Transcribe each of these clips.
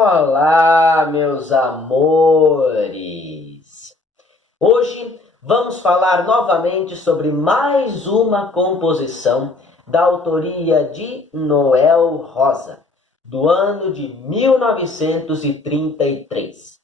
Olá, meus amores! Hoje vamos falar novamente sobre mais uma composição da autoria de Noel Rosa, do ano de 1933.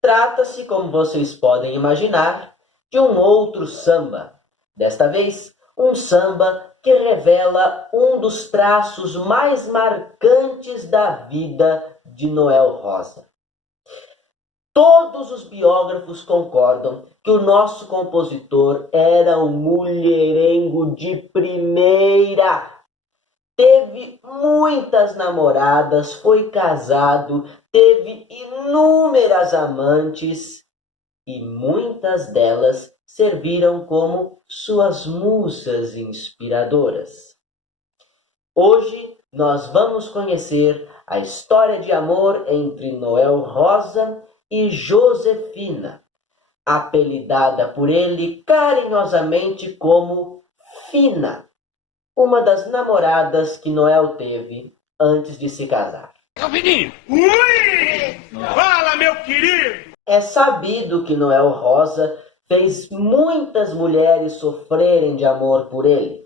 Trata-se, como vocês podem imaginar, de um outro samba. Desta vez, um samba que revela um dos traços mais marcantes da vida de Noel Rosa. Todos os biógrafos concordam que o nosso compositor era um mulherengo de primeira. Teve muitas namoradas, foi casado, teve inúmeras amantes e muitas delas serviram como suas musas inspiradoras. Hoje nós vamos conhecer a história de amor entre Noel Rosa e Josefina, apelidada por ele carinhosamente como Fina, uma das namoradas que Noel teve antes de se casar. Menino! Ui! Fala, meu querido! É sabido que Noel Rosa fez muitas mulheres sofrerem de amor por ele,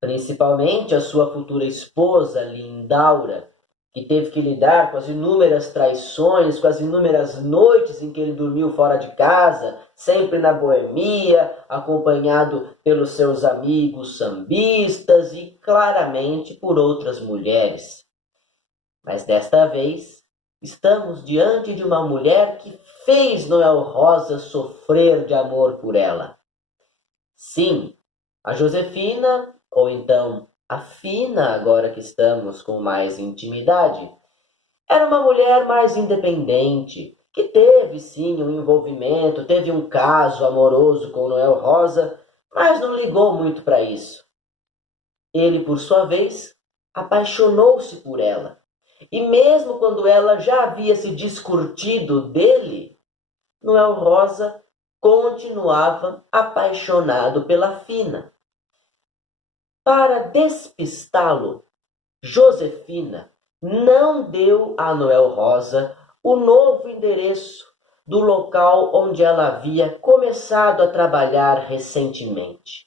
principalmente a sua futura esposa, Lindaura, que teve que lidar com as inúmeras traições, com as inúmeras noites em que ele dormiu fora de casa, sempre na boemia, acompanhado pelos seus amigos sambistas e, claramente, por outras mulheres. Mas desta vez, estamos diante de uma mulher que fez Noel Rosa sofrer de amor por ela. Sim, a Josefina, ou então a Fina, agora que estamos com mais intimidade, era uma mulher mais independente, que teve sim um envolvimento, teve um caso amoroso com Noel Rosa, mas não ligou muito para isso. Ele, por sua vez, apaixonou-se por ela. E mesmo quando ela já havia se descurtido dele, Noel Rosa continuava apaixonado pela Fina. Para despistá-lo, Josefina não deu a Noel Rosa o novo endereço do local onde ela havia começado a trabalhar recentemente.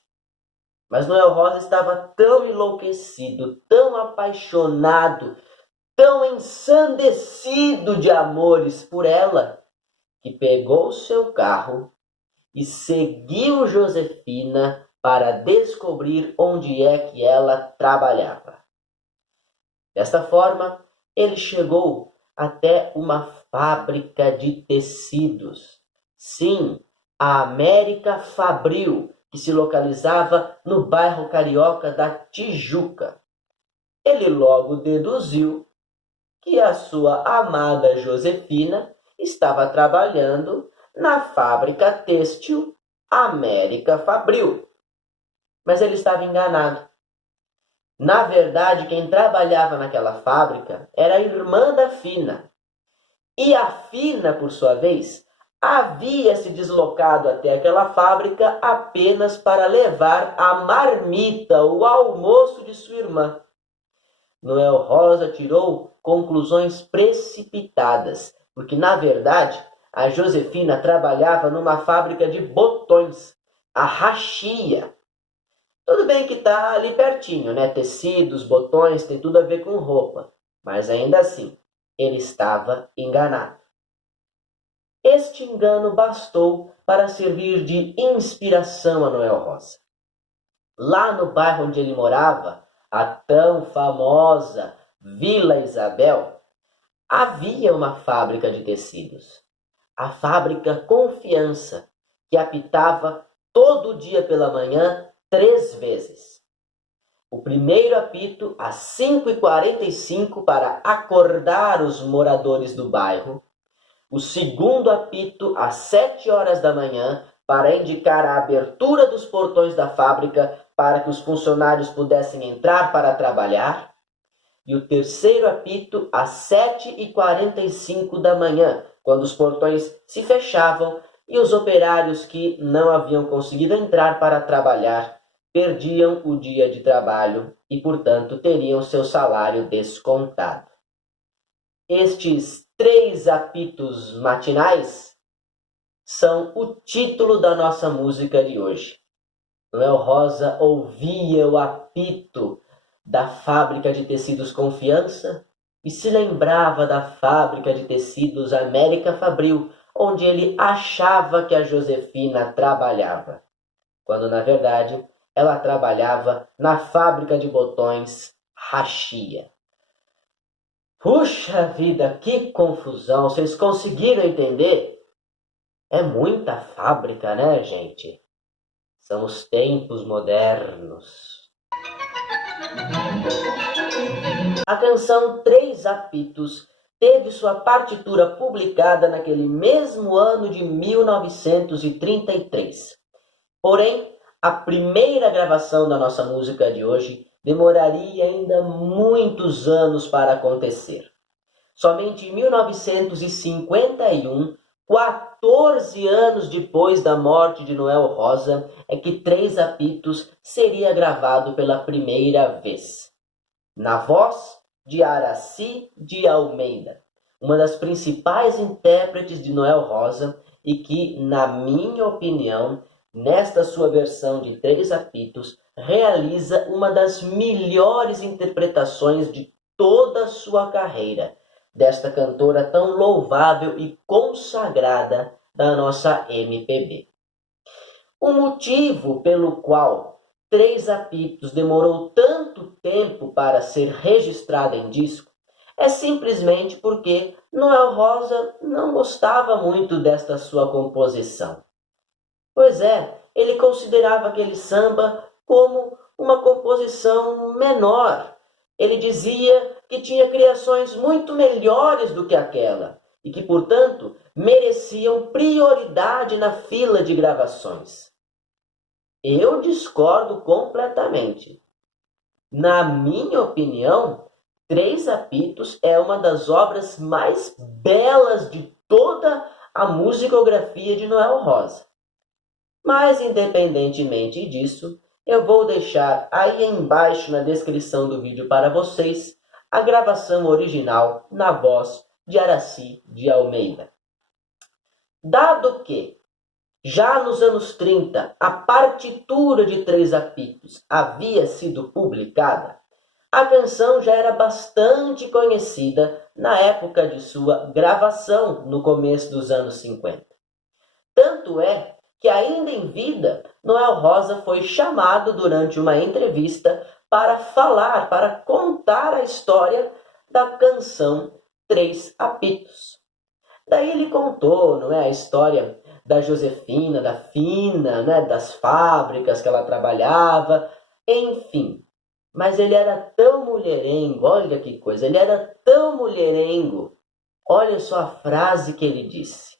Mas Noel Rosa estava tão enlouquecido, tão apaixonado, tão ensandecido de amores por ela, que pegou seu carro e seguiu Josefina para descobrir onde é que ela trabalhava. Desta forma, ele chegou até uma fábrica de tecidos. Sim, a América Fabril, que se localizava no bairro carioca da Tijuca. Ele logo deduziu que a sua amada Josefina estava trabalhando na fábrica têxtil América Fabril. Mas ele estava enganado. Na verdade, quem trabalhava naquela fábrica era a irmã da Fina. E a Fina, por sua vez, havia se deslocado até aquela fábrica apenas para levar a marmita, o almoço de sua irmã. Noel Rosa tirou conclusões precipitadas, porque, na verdade, a Josefina trabalhava numa fábrica de botões, a Rachia. Tudo bem que está ali pertinho, né? Tecidos, botões, tem tudo a ver com roupa. Mas ainda assim, ele estava enganado. Este engano bastou para servir de inspiração a Noel Rosa. Lá no bairro onde ele morava, a tão famosa Vila Isabel, havia uma fábrica de tecidos. A fábrica Confiança, que apitava todo dia pela manhã 3 vezes. O primeiro apito às 5h45 para acordar os moradores do bairro. O segundo apito às 7 horas da manhã para indicar a abertura dos portões da fábrica para que os funcionários pudessem entrar para trabalhar. E o terceiro apito às 7h45 da manhã, quando os portões se fechavam e os operários que não haviam conseguido entrar para trabalhar perdiam o dia de trabalho e, portanto, teriam seu salário descontado. Estes 3 apitos matinais são o título da nossa música de hoje. Noel Rosa ouvia o apito da fábrica de tecidos Confiança e se lembrava da fábrica de tecidos América Fabril, onde ele achava que a Josefina trabalhava, quando na verdade ela trabalhava na fábrica de botões Rachia. Puxa vida, que confusão! Vocês conseguiram entender? É muita fábrica, né, gente? São os tempos modernos. A canção 3 Apitos teve sua partitura publicada naquele mesmo ano de 1933. Porém, a primeira gravação da nossa música de hoje demoraria ainda muitos anos para acontecer. Somente em 1951, 14 anos depois da morte de Noel Rosa, é que 3 Apitos seria gravado pela primeira vez. Na voz de Aracy de Almeida, uma das principais intérpretes de Noel Rosa e que, na minha opinião, nesta sua versão de 3 Apitos, realiza uma das melhores interpretações de toda a sua carreira, desta cantora tão louvável e consagrada da nossa MPB. O motivo pelo qual 3 Apitos demorou tanto tempo para ser registrada em disco é simplesmente porque Noel Rosa não gostava muito desta sua composição. Pois é, ele considerava aquele samba como uma composição menor. Ele dizia que tinha criações muito melhores do que aquela e que, portanto, mereciam prioridade na fila de gravações. Eu discordo completamente. Na minha opinião, 3 Apitos é uma das obras mais belas de toda a musicografia de Noel Rosa. Mas, independentemente disso, eu vou deixar aí embaixo na descrição do vídeo para vocês a gravação original na voz de Aracy de Almeida. Dado que, já nos anos 30, a partitura de 3 Apitos havia sido publicada, a canção já era bastante conhecida na época de sua gravação no começo dos anos 50. Tanto é que, ainda em vida, Noel Rosa foi chamado durante uma entrevista para contar a história da canção 3 Apitos. Daí ele contou, a história da Josefina, da Fina, das fábricas que ela trabalhava, enfim. Mas ele era tão mulherengo, olha que coisa, ele era tão mulherengo. Olha só a frase que ele disse.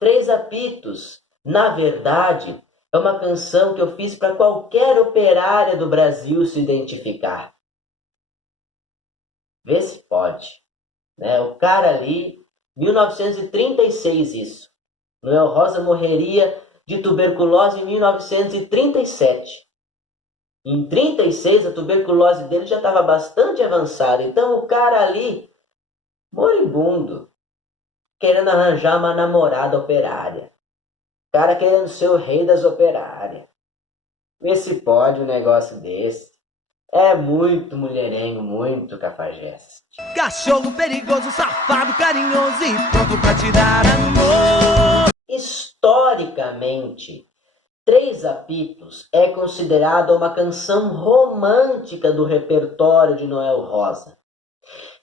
3 Apitos, na verdade, é uma canção que eu fiz para qualquer operária do Brasil se identificar. Vê se pode. O cara ali, 1936 isso. Noel Rosa morreria de tuberculose em 1937. Em 36, a tuberculose dele já estava bastante avançada. Então o cara ali, moribundo, querendo arranjar uma namorada operária. O cara querendo ser o rei das operárias. Vê se pode um negócio desse. É muito mulherengo, muito cafajeste. Cachorro perigoso, safado, carinhoso e pronto pra te dar amor. Historicamente, 3 Apitos é considerada uma canção romântica do repertório de Noel Rosa.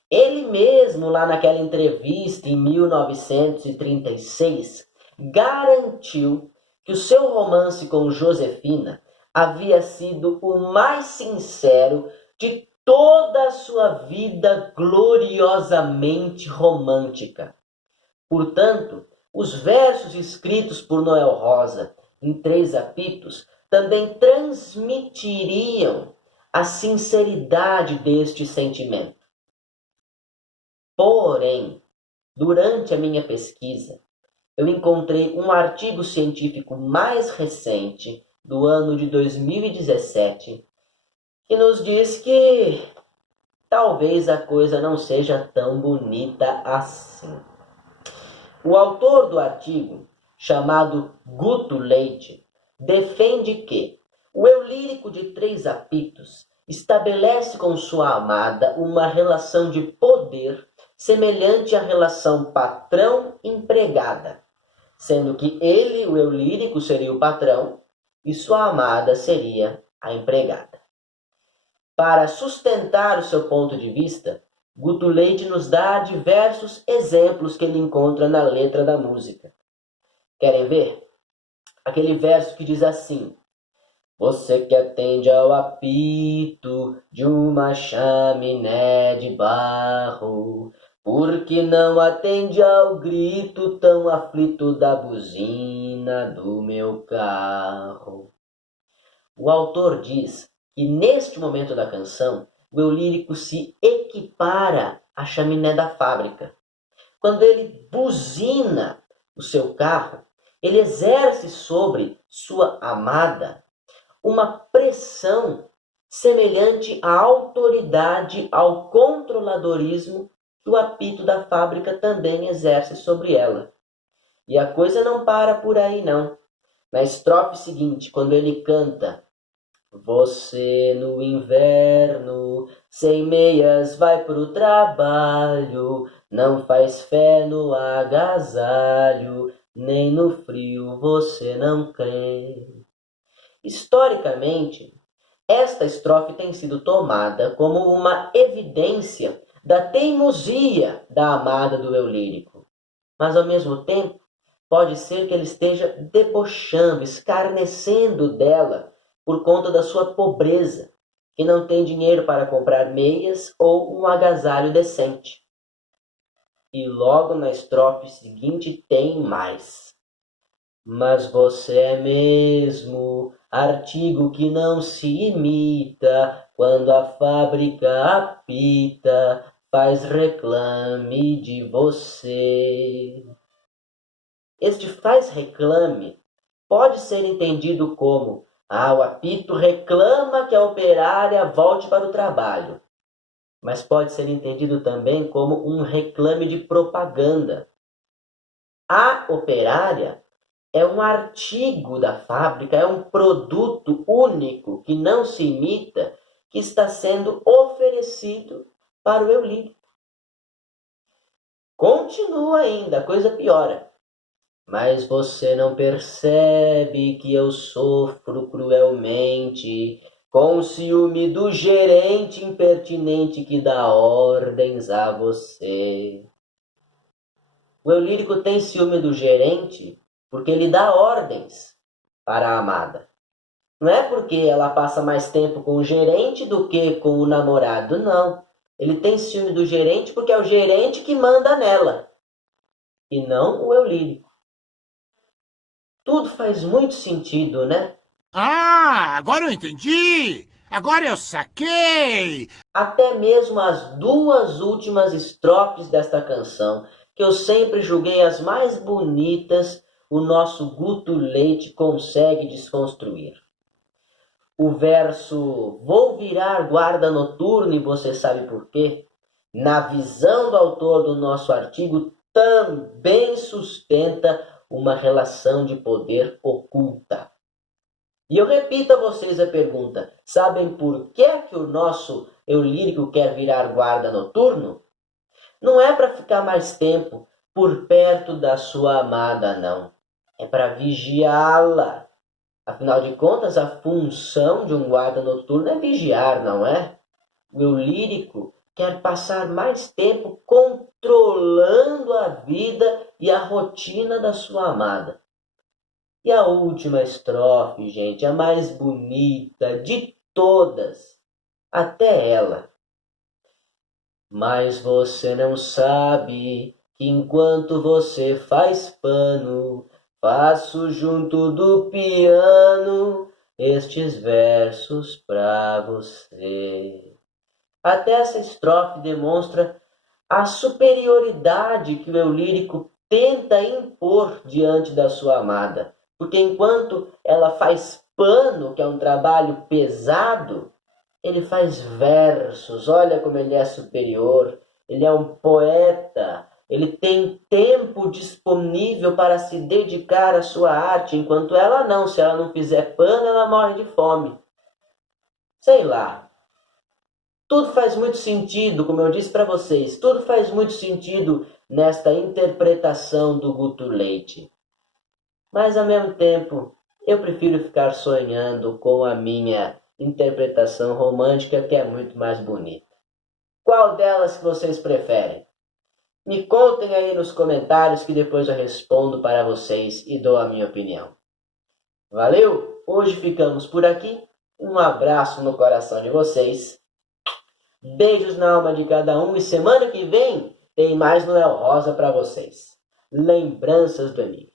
Ele mesmo, lá naquela entrevista em 1936, garantiu que o seu romance com Josefina havia sido o mais sincero de toda a sua vida gloriosamente romântica. Portanto, os versos escritos por Noel Rosa em 3 Apitos também transmitiriam a sinceridade deste sentimento. Porém, durante a minha pesquisa, eu encontrei um artigo científico mais recente, do ano de 2017, que nos diz que talvez a coisa não seja tão bonita assim. O autor do artigo, chamado Guto Leite, defende que o eu lírico de 3 apitos estabelece com sua amada uma relação de poder semelhante à relação patrão-empregada, sendo que ele, o eu lírico, seria o patrão e sua amada seria a empregada. Para sustentar o seu ponto de vista, Guto Leite nos dá diversos exemplos que ele encontra na letra da música. Querem ver? Aquele verso que diz assim: você que atende ao apito de uma chaminé de barro, porque não atende ao grito tão aflito da buzina do meu carro. O autor diz que neste momento da canção, o eu lírico se equipara à chaminé da fábrica. Quando ele buzina o seu carro, ele exerce sobre sua amada uma pressão semelhante à autoridade, ao controladorismo que o apito da fábrica também exerce sobre ela. E a coisa não para por aí, não. Na estrofe seguinte, quando ele canta: você no inverno, sem meias vai pro trabalho, não faz fé no agasalho, nem no frio você não crê. Historicamente, esta estrofe tem sido tomada como uma evidência da teimosia da amada do eu lírico. Mas, ao mesmo tempo, pode ser que ele esteja debochando, escarnecendo dela por conta da sua pobreza, que não tem dinheiro para comprar meias ou um agasalho decente. E logo na estrofe seguinte tem mais. Mas você é mesmo artigo que não se imita, quando a fábrica apita, faz reclame de você. Este faz reclame pode ser entendido como: o apito reclama que a operária volte para o trabalho. Mas pode ser entendido também como um reclame de propaganda. A operária é um artigo da fábrica, é um produto único que não se imita, que está sendo oferecido para o eu lírico. Continua ainda, a coisa piora. Mas você não percebe que eu sofro cruelmente com o ciúme do gerente impertinente que dá ordens a você. O eu lírico tem ciúme do gerente porque ele dá ordens para a amada. Não é porque ela passa mais tempo com o gerente do que com o namorado, não. Ele tem ciúme do gerente porque é o gerente que manda nela, e não o eu lírico. Tudo faz muito sentido, né? Agora eu entendi! Agora eu saquei! Até mesmo as 2 últimas estrofes desta canção, que eu sempre julguei as mais bonitas, o nosso Guto Leite consegue desconstruir. O verso "vou virar guarda noturno e você sabe por quê?", na visão do autor do nosso artigo, também sustenta uma relação de poder oculta. E eu repito a vocês a pergunta: sabem por que o nosso eu lírico quer virar guarda noturno? Não é para ficar mais tempo por perto da sua amada, não. É para vigiá-la. Afinal de contas, a função de um guarda noturno é vigiar, não é? O eu lírico quer passar mais tempo controlando a vida e a rotina da sua amada. E a última estrofe, gente, a mais bonita de todas, até ela. Mas você não sabe que enquanto você faz pano, faço junto do piano estes versos pra você. Até essa estrofe demonstra a superioridade que o eu lírico tenta impor diante da sua amada. Porque enquanto ela faz pano, que é um trabalho pesado, Ele faz versos, olha como ele é superior. Ele é um poeta. Ele tem tempo disponível para se dedicar à sua arte, enquanto ela não. Se ela não fizer pano, ela morre de fome. Sei lá. Tudo faz muito sentido, como eu disse para vocês, tudo faz muito sentido nesta interpretação do Guto Leite. Mas, ao mesmo tempo, eu prefiro ficar sonhando com a minha interpretação romântica, que é muito mais bonita. Qual delas que vocês preferem? Me contem aí nos comentários que depois eu respondo para vocês e dou a minha opinião. Valeu? Hoje ficamos por aqui. Um abraço no coração de vocês. Beijos na alma de cada um e semana que vem tem mais Noel Rosa para vocês. Lembranças do Emílio.